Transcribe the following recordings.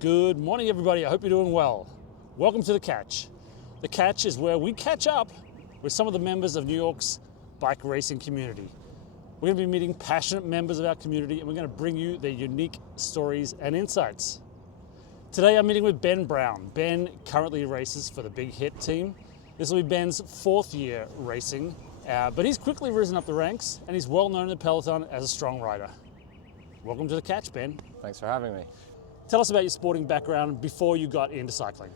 Good morning, everybody. I hope you're doing well. Welcome to The Catch. The Catch is where we catch up with some of the members of New York's bike racing community. We're going to be meeting passionate members of our community, and we're going to bring you their unique stories and insights. Today, I'm meeting with Ben Brown. Ben currently races for the Big Hit team. This will be Ben's fourth year racing, but he's quickly risen up the ranks, and he's well known in the peloton as a strong rider. Welcome to The Catch, Ben. Thanks for having me. Tell us about your sporting background before you got into cycling.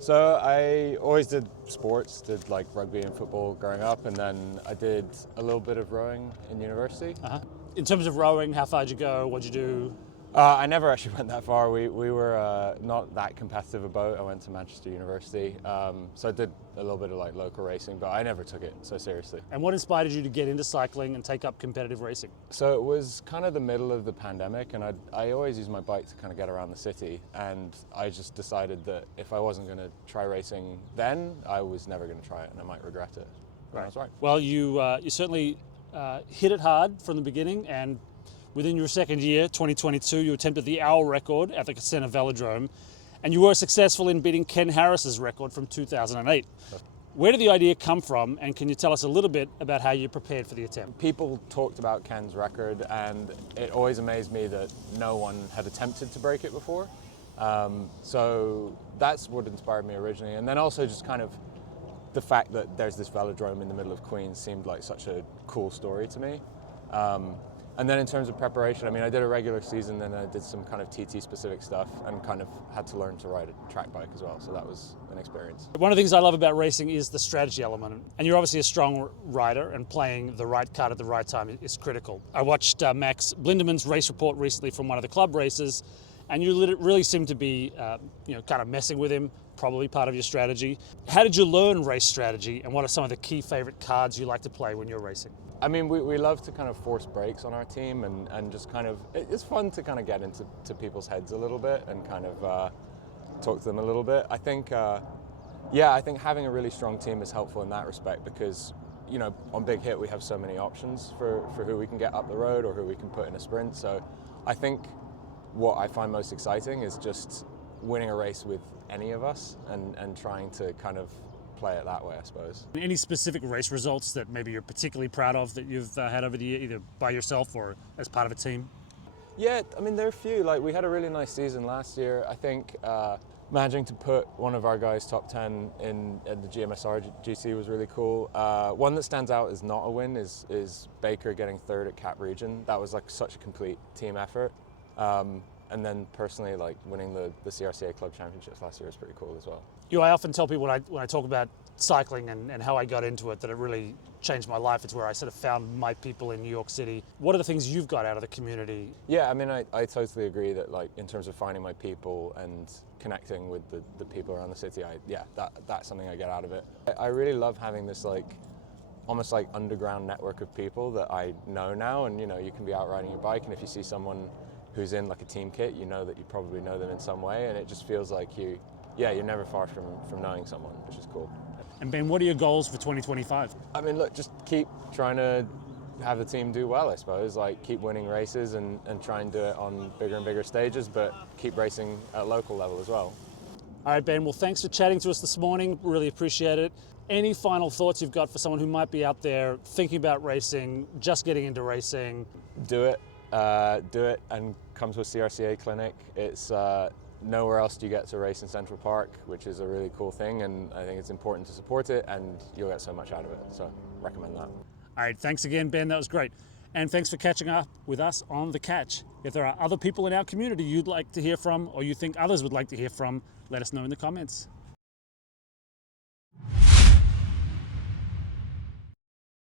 So I always did sports, did like rugby and football growing up, and then I did a little bit of rowing in university. In terms of rowing, how far did you go? What'd you do? I never actually went that far. We were not that competitive a boat. I went to Manchester University, so I did a little bit of like local racing, but I never took it so seriously. And what inspired you to get into cycling and take up competitive racing? So it was kind of the middle of the pandemic, and I always use my bike to kind of get around the city, and I just decided that if I wasn't going to try racing then, I was never going to try it, and I might regret it. Right. I was right. Well, you certainly hit it hard from the beginning, and within your second year, 2022, you attempted the hour record at the Casena Velodrome, and you were successful in beating Ken Harris's record from 2008. Where did the idea come from, and can you tell us a little bit about how you prepared for the attempt? People talked about Ken's record, and it always amazed me that no one had attempted to break it before. So that's what inspired me originally, and then also just kind of the fact that there's this velodrome in the middle of Queens seemed like such a cool story to me. And then in terms of preparation, I mean, I did a regular season, then I did some kind of TT specific stuff and kind of had to learn to ride a track bike as well. So that was an experience. One of the things I love about racing is the strategy element. And you're obviously a strong rider, and playing the right card at the right time is critical. I watched Max Blinderman's race report recently from one of the club races, and you really seem to be kind of messing with him, probably part of your strategy. How did you learn race strategy, and what are some of the key favorite cards you like to play when you're racing? I mean, we love to kind of force breaks on our team and just kind of, it's fun to kind of get into people's heads a little bit and kind of talk to them a little bit. I think having a really strong team is helpful in that respect because, you know, on Big Hit we have so many options for who we can get up the road or who we can put in a sprint. So I think what I find most exciting is just winning a race with any of us and trying to kind of play it that way, I suppose. Any specific race results that maybe you're particularly proud of that you've had over the year, either by yourself or as part of a team? Yeah, I mean, there are a few. Like, we had a really nice season last year. I think managing to put one of our guys top 10 in the GMSR GC was really cool. One that stands out as not a win is Baker getting third at Cap Region. That was like such a complete team effort. And then personally, like winning the CRCA Club Championships last year was pretty cool as well. I often tell people when I talk about cycling and how I got into it that it really changed my life. It's where I sort of found my people in New York City. What are the things you've got out of the community? Yeah, I mean, I totally agree that like in terms of finding my people and connecting with the people around the city, that's something I get out of it. I really love having this like almost like underground network of people that I know now, and you know, you can be out riding your bike, and if you see someone who's in like a team kit, you know that you probably know them in some way, and it just feels like you're never far from knowing someone, which is cool. And Ben, what are your goals for 2025? I mean, look, just keep trying to have the team do well, I suppose. Like, keep winning races and try and do it on bigger and bigger stages, but keep racing at local level as well. All right, Ben, well, thanks for chatting to us this morning. Really appreciate it. Any final thoughts you've got for someone who might be out there thinking about racing, just getting into racing? Do it and come to a CRCA clinic. It's nowhere else do you get to race in Central Park, which is a really cool thing, and I think it's important to support it, and you'll get so much out of it, so recommend that. All right, thanks again, Ben, that was great. And thanks for catching up with us on The Catch. If there are other people in our community you'd like to hear from, or you think others would like to hear from, let us know in the comments.